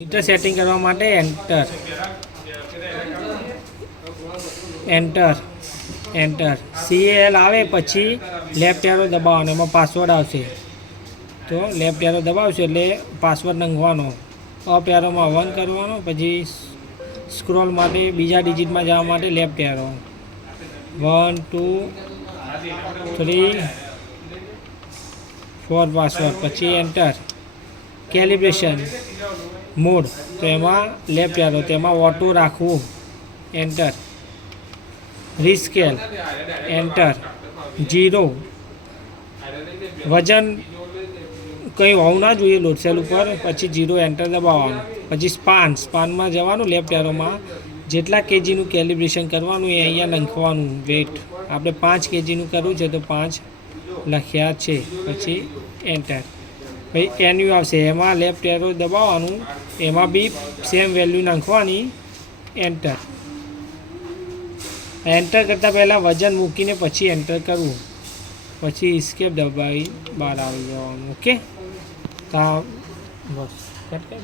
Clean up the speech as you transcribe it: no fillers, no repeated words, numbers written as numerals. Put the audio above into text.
Metre setting કરવા માટે enter enter enter CAL આવે પછી લેફ્ટ એરો દબાવવાનો, એમાં પાસવર્ડ આવશે. તો લેફ્ટ એરો દબાવશો એટલે પાસવર્ડ નાખવાનો. અપ એરોમાં 1 કરવાનો, પછી સ્ક્રોલ માટે બીજા ડિજિટમાં જવા માટે લેફ્ટ એરો 1 2 3 4 પાસવર્ડ, પછી એન્ટર. કેલિબ્રેશન મોડ તો એમાં લેફ્ટ એરો, તેમાં ઓટો રાખવું, એન્ટર. રીસ્કેલ એન્ટર. 0 વજન કંઈ હોવું ના જોઈએ લોડ સેલ ઉપર, પછી 0 એન્ટર દબાવવાનું. પછી સ્પાનમાં જવાનું લેફ્ટ એરોમાં, જેટલા કેજીનું કેલિબ્રેશન કરવાનું એ અહીંયા લખવાનું વેટ. આપણે 5 કેજીનું કરવું છે તો 5 લખ્યા છે, પછી એન્ટર. પછી NU આવશે, એમાં લેફ્ટ એરો દબાવવાનું, એમાં બી સેમ વેલ્યુ નાખવાની, એન્ટર. એન્ટર કરતાં પહેલાં વજન મૂકીને પછી એન્ટર કરવું, પછી એસ્કેપ દબાવી બહાર આવી જવાનું. ઓકે, બસ.